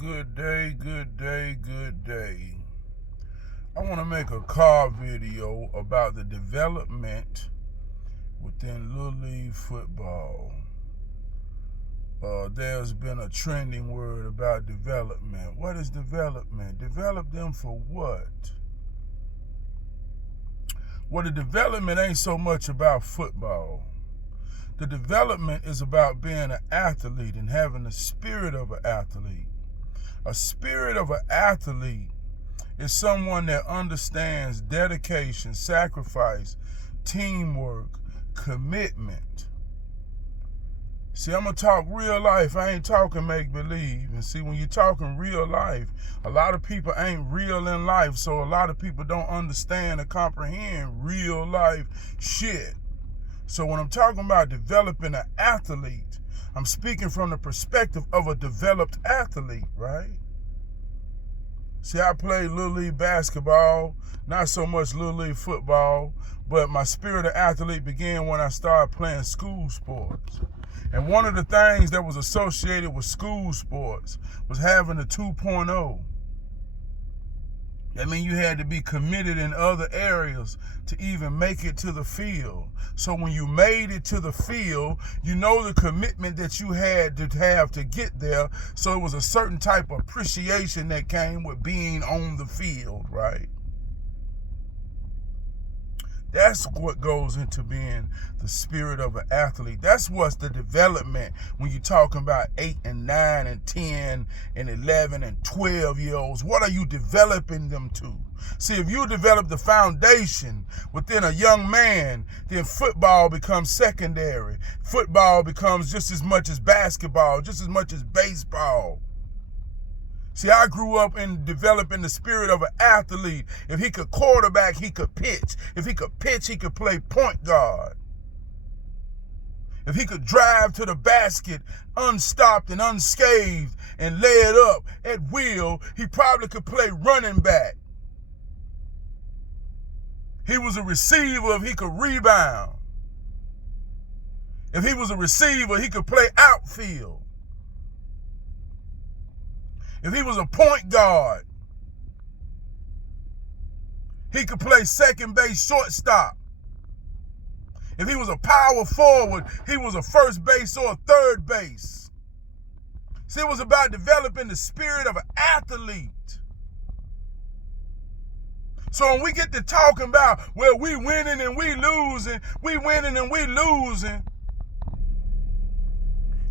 Good day, good day, good day. I want to make a car video about the development within Little League football. There's been a trending word about development. What is development? Develop them for what? Well, the development ain't so much about football. The development is about being an athlete and having the spirit of an athlete. A spirit of an athlete is someone that understands dedication, sacrifice, teamwork, commitment. See, I'm going to talk real life. I ain't talking make-believe. And see, when you're talking real life, a lot of people ain't real in life, so a lot of people don't understand or comprehend real life shit. So when I'm talking about developing an athlete, I'm speaking from the perspective of a developed athlete, right? See, I played Little League basketball, not so much Little League football, but my spirit of athlete began when I started playing school sports. And one of the things that was associated with school sports was having a 2.0. That means you had to be committed in other areas to even make it to the field. So when you made it to the field, you know the commitment that you had to have to get there. So it was a certain type of appreciation that came with being on the field, right? That's what goes into being the spirit of an athlete. That's what's the development when you're talking about 8 and 9 and 10 and 11 and 12-year-olds. What are you developing them to? See, if you develop the foundation within a young man, then football becomes secondary. Football becomes just as much as basketball, just as much as baseball. See, I grew up in developing the spirit of an athlete. If he could quarterback, he could pitch. If he could pitch, he could play point guard. If he could drive to the basket unstopped and unscathed and lay it up at will, he probably could play running back. He was a receiver if he could rebound. If he was a receiver, he could play outfield. If he was a point guard, he could play second base, shortstop. If he was a power forward, he was a first base or a third base. See, it was about developing the spirit of an athlete. So when we get to talking about, well, we winning and we losing,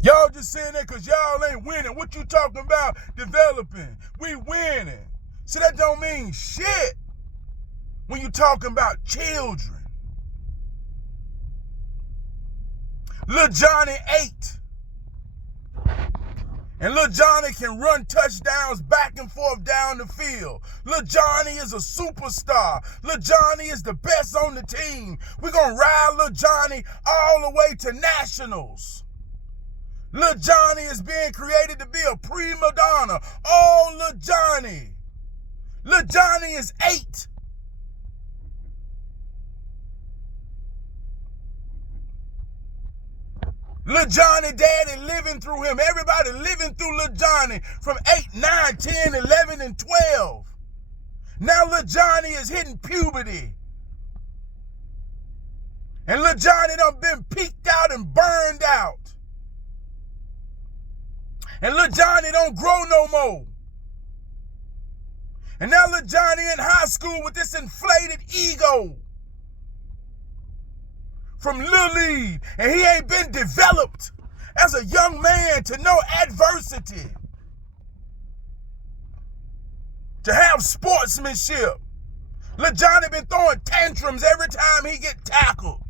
y'all just saying that because y'all ain't winning. What you talking about developing? We winning. See, that don't mean shit when you talking about children. Lil Johnny 8. And Lil Johnny can run touchdowns back and forth down the field. Lil Johnny is a superstar. Lil Johnny is the best on the team. We're going to ride Lil Johnny all the way to nationals. Lil Johnny is being created to be a prima donna. Oh, Lil Johnny. Lil Johnny is 8. Lil Johnny daddy living through him. Everybody living through Lil Johnny from 8, 9, 10, 11, and 12. Now Lil Johnny is hitting puberty. And Lil Johnny done been peaked out and burned out. And Lil Johnny don't grow no more. And now Lil Johnny in high school with this inflated ego from Lil League. And he ain't been developed as a young man to know adversity, to have sportsmanship. Lil Johnny been throwing tantrums every time he get tackled.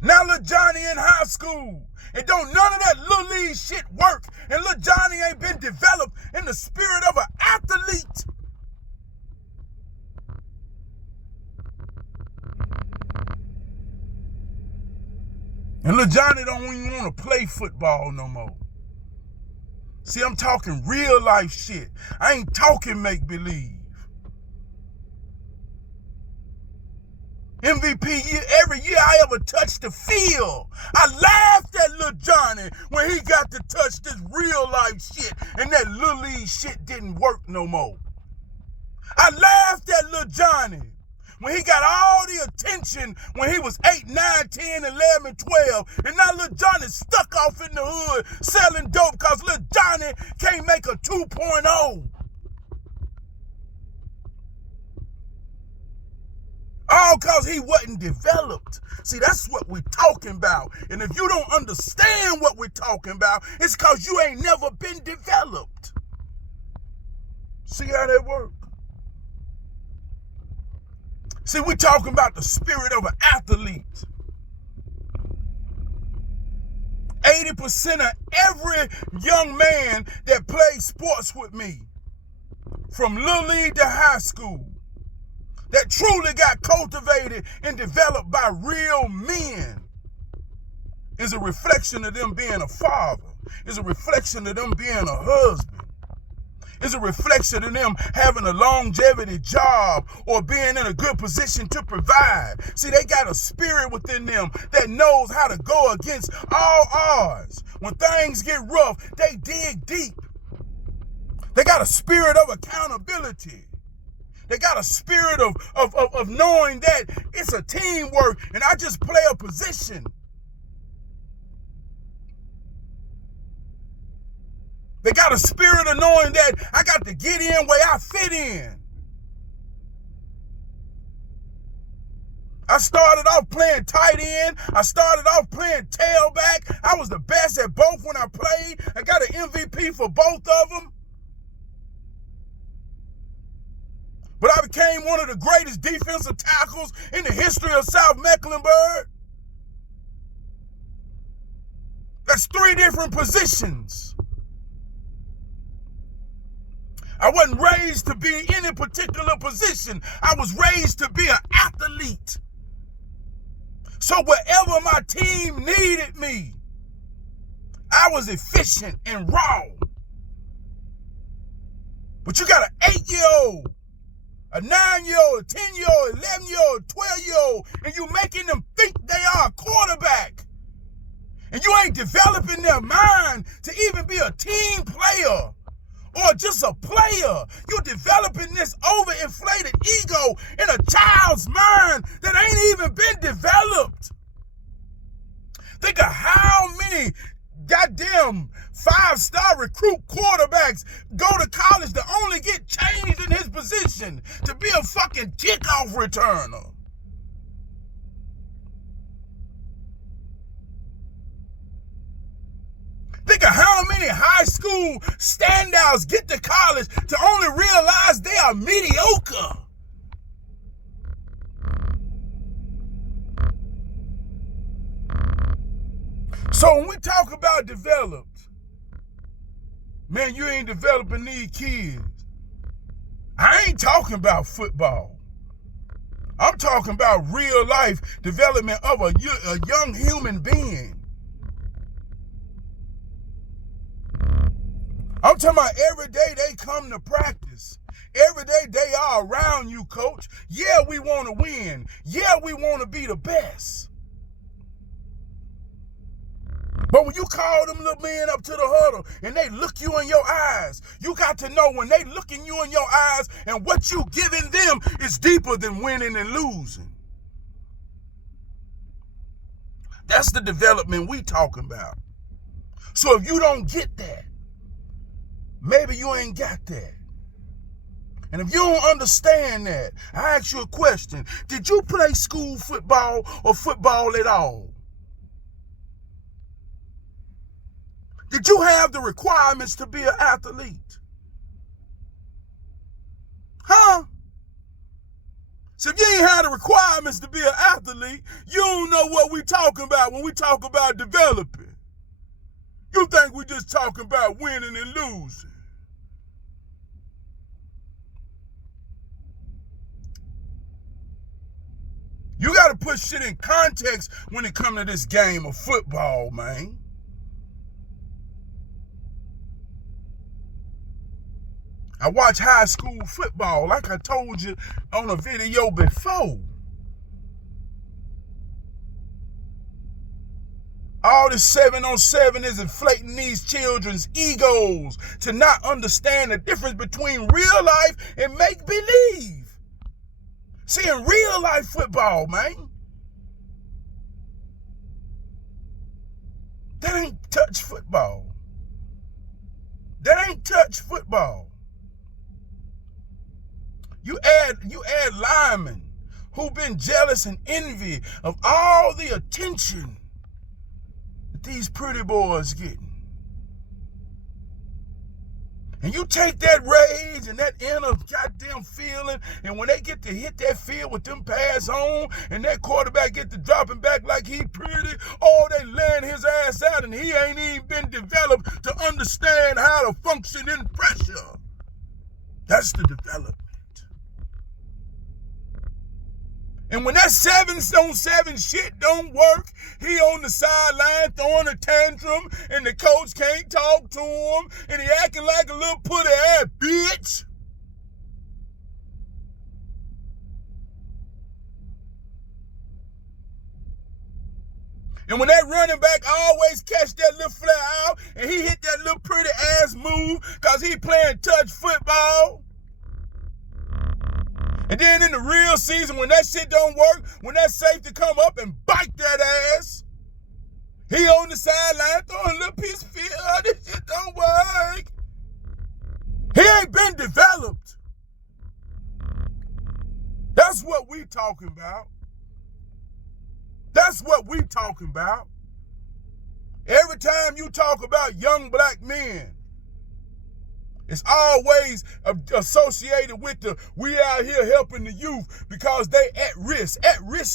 Now Lil Johnny in high school, and don't none of that Little League shit work, and Lil Johnny ain't been developed in the spirit of an athlete. And Lil Johnny don't even want to play football no more. See, I'm talking real life shit. I ain't talking make-believe. MVP year, every year I ever touched the field. I laughed at Lil Johnny. Johnny when he got to touch this real life shit and that little league shit didn't work no more. I laughed at Lil Johnny when he got all the attention when he was 8, 9, 10, 11, 12. And now Lil Johnny stuck off in the hood selling dope because Lil Johnny can't make a 2.0. All because he wasn't developed. See, that's what we're talking about. And if you don't understand what we're talking about, it's because you ain't never been developed. See how that works? See, we're talking about the spirit of an athlete. 80% of every young man that plays sports with me, from little league to high school, that truly got cultivated and developed by real men, is a reflection of them being a father, is a reflection of them being a husband, is a reflection of them having a longevity job or being in a good position to provide. See, they got a spirit within them that knows how to go against all odds. When things get rough, they dig deep. They got a spirit of accountability. They got a spirit of knowing that it's a teamwork and I just play a position. They got a spirit of knowing that I got to get in where I fit in. I started off playing tight end. I started off playing tailback. I was the best at both when I played. I got an MVP for both of them. But I became one of the greatest defensive tackles in the history of South Mecklenburg. That's 3 different positions. I wasn't raised to be any particular position. I was raised to be an athlete. So wherever my team needed me, I was efficient and raw. But you got an 8-year-old, a 9-year-old, a 10-year-old, 11-year-old, 12-year-old, and you making them think they are a quarterback. And you ain't developing their mind to even be a team player or just a player. You're developing this overinflated ego in a child's mind that ain't even been developed. Think of how many goddamn 5-star recruit quarterbacks go to college to only get changed in his position to be a fucking kickoff returner. Think of how many high school standouts get to college to only realize they are mediocre. So when we talk about developed, man, you ain't developing these kids. I ain't talking about football. I'm talking about real life development of a young human being. I'm talking about every day they come to practice. Every day they are around you, coach. Yeah, we want to win. Yeah, we want to be the best. But when you call them little men up to the huddle and they look you in your eyes, you got to know when they looking you in your eyes and what you giving them is deeper than winning and losing. That's the development we talking about. So if you don't get that, maybe you ain't got that. And if you don't understand that, I ask you a question. Did you play school football or football at all? Did you have the requirements to be an athlete? Huh? So if you ain't had the requirements to be an athlete, you don't know what we talking about when we talk about developing. You think we just talking about winning and losing. You got to put shit in context when it comes to this game of football, man. I watch high school football, like I told you on a video before. All this 7-on-7 is inflating these children's egos to not understand the difference between real life and make-believe. See, in real life football, man, that ain't touch football. That ain't touch football. You add linemen who've been jealous and envy of all the attention that these pretty boys getting. And you take that rage and that inner goddamn feeling, and when they get to hit that field with them pass on, and that quarterback get to dropping back like he pretty, oh, they laying his ass out, and he ain't even been developed to understand how to function in pressure. That's the development. And when that 7-on-7 shit don't work, he on the sideline throwing a tantrum, and the coach can't talk to him, and he acting like a little putty ass bitch. And when that running back always catch that little flare out, and he hit that little pretty ass move because he playing touch football. And then in the real season, when that shit don't work, when that safety come up and bite that ass, he on the sideline throwing a little piece of field. Oh, this shit don't work. He ain't been developed. That's what we talking about. That's what we talking about. Every time you talk about young black men, it's always associated with we out here helping the youth because they at risk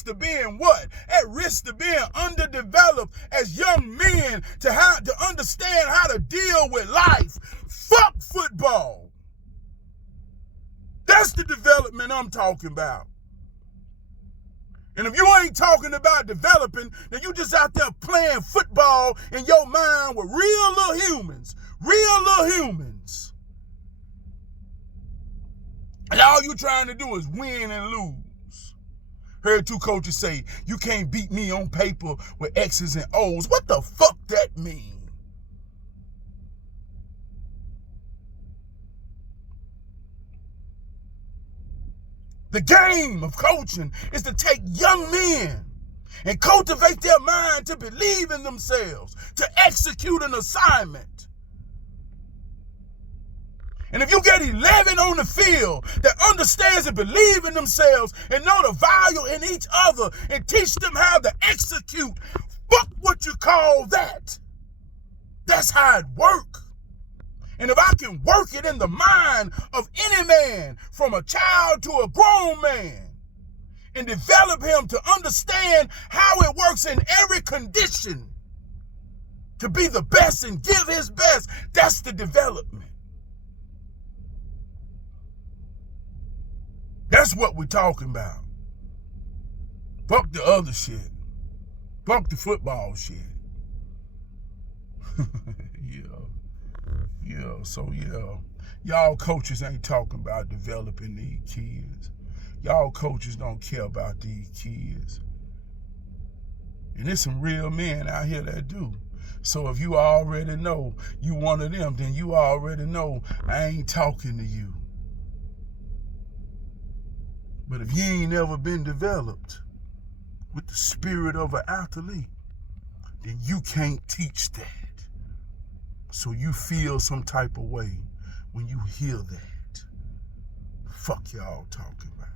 to being what? At risk to being underdeveloped as young men to understand how to deal with life. Fuck football. That's the development I'm talking about. And if you ain't talking about developing, then you just out there playing football in your mind with real little humans. And all you trying to do is win and lose. Heard two coaches say, you can't beat me on paper with X's and O's. What the fuck that mean? The game of coaching is to take young men and cultivate their mind to believe in themselves, to execute an assignment. And if you get 11 on the field that understands and believe in themselves and know the value in each other and teach them how to execute, fuck what you call that. That's how it works. And if I can work it in the mind of any man, from a child to a grown man, and develop him to understand how it works in every condition, to be the best and give his best, that's the development. That's what we're talking about. Fuck the other shit. Fuck the football shit. Yeah. Y'all coaches ain't talking about developing these kids. Y'all coaches don't care about these kids. And there's some real men out here that do. So if you already know you one of them, then you already know I ain't talking to you. But if you ain't never been developed with the spirit of an athlete, then you can't teach that. So you feel some type of way when you hear that. Fuck y'all talking about.